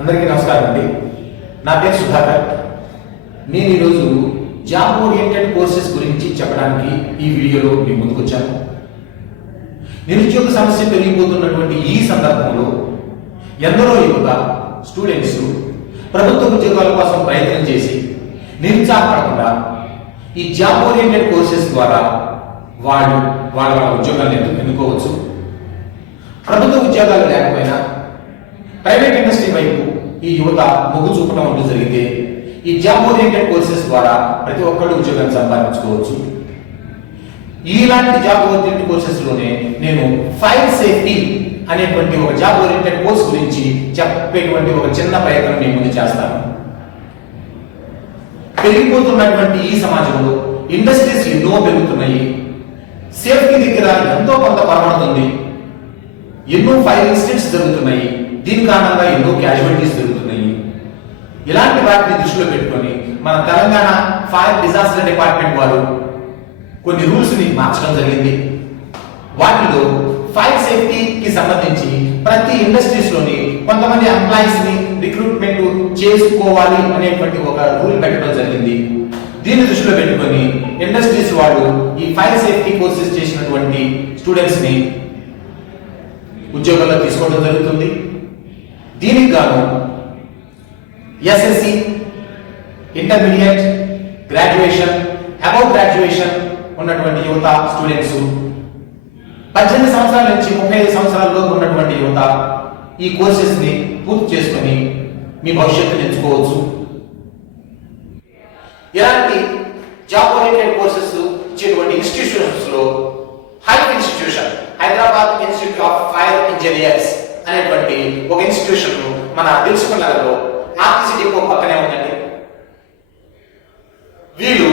అందరికీ నమస్కారం అండి. నా పేరు సుధాకర్. నేను ఈరోజు జాబ్ ఓరియంటెడ్ కోర్సెస్ గురించి చెప్పడానికి ఈ వీడియోలో మీ ముందుకు వచ్చాను. నిరుద్యోగ సమస్య పెరిగిపోతున్నటువంటి ఈ సందర్భంలో ఎందరో యువత స్టూడెంట్స్ ప్రభుత్వ ఉద్యోగాల కోసం ప్రయత్నం చేసి నిరుత్సాహపడకుండా ఈ జాబ్ ఓరియంటెడ్ కోర్సెస్ ద్వారా వాళ్ళ ఉద్యోగాలను ఎన్నుకోవచ్చు. ప్రభుత్వ ఉద్యోగాలు లేకపోయినా ప్రైవేట్ ఇండస్ట్రీ వైపు ఈ యువత మొగ్గు చూపడం అంటూ జరిగితే ఈ జాబ్ ఓరియంటెడ్ కోర్సెస్ ద్వారా ప్రతి ఒక్కరు ఉద్యోగాన్ని సంపాదించుకోవచ్చు. ఇలాంటి జాబ్ ఓరియంటెడ్ కోర్సెస్ లోనే నేను ఫైర్ సేఫ్టీ అనేటువంటి ఒక జాబ్ ఓరియంటెడ్ కోర్స్ గురించి చెప్పేటువంటి ఒక చిన్న ప్రయత్నం మీ ముందు చేస్తాను. పెరిగిపోతున్నటువంటి ఈ సమాజంలో ఇండస్ట్రీస్ ఎన్నో పెరుగుతున్నాయి. సేఫ్టీ దగ్గర ఎంతో కొంత పరమడుతుంది. ఎన్నో ఫైర్ ఇన్సిడెంట్స్ జరుగుతున్నాయి. దీని కారణంగా ఎన్నో క్యాజువాలిటీస్ జరుగుతున్నాయి. ఇలాంటి వాటిని దృష్టిలో పెట్టుకొని మన తెలంగాణ ఫైర్ డిజాస్టర్ డిపార్ట్మెంట్ వారు కొన్ని రూల్స్ ని మార్చడం జరిగింది. వాటిలో ఫైర్ సేఫ్టీకి సంబంధించి ప్రతి ఇండస్ట్రీస్ లోని కొంతమంది ఎంప్లాయీస్ ని రిక్రూట్మెంట్ చేసుకోవాలి అనేటువంటి ఒక రూల్ పెట్టడం జరిగింది. దీన్ని దృష్టిలో పెట్టుకొని ఇండస్ట్రీస్ వాళ్ళు ఈ ఫైర్ సేఫ్టీ కోర్సెస్ చేసినటువంటి స్టూడెంట్స్ ని ఉద్యోగాల్లో తీసుకోవడం జరుగుతుంది. దీనికి గాను SSC, intermediate, graduation, above graduation ఉన్నటువంటి యువత స్టూడెంట్స్ 18 సంవత్సరాల నుంచి 35 సంవత్సరాల లోపు ఉన్నటువంటి యువత ఈ కోర్సెస్ ని పూర్తి చేసుకుని మీ భవిష్యత్తును ఎంచుకోవచ్చు. ఇలాంటి జాబ్ ఓరియంటెడ్ కోర్సెస్ ఇచ్చేటువంటి ఇన్స్టిట్యూషన్స్ లో hype institution, Hyderabad institute of fire engineers అనేటువంటి ఒక ఇన్స్టిట్యూషన్ మన దిల్సుఖ్ నగర్ లో ఆర్టీసీ డిపో పక్కనే ఉందండి. వీళ్ళు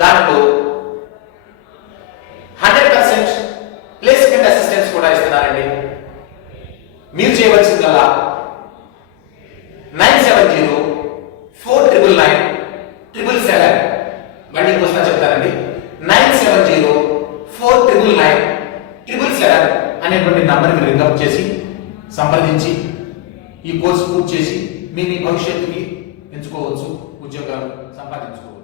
దాంట్లో 100% ప్లేస్మెంట్ అసిస్టెన్స్ కూడా ఇస్తున్నారండి. మీరు చేయవలసిందల్లా 970-499-777 మళ్ళీ ఇంకోసారి చెప్తానండి. 970-499-777 అనేటువంటి నంబర్కి రింగప్ చేసి సంప్రదించి ఈ కోర్సు పూర్తి చేసి మీ భవిష్యత్తుకి ఎంచుకోవచ్చు, ఉద్యోగాలు సంపాదించుకోవచ్చు.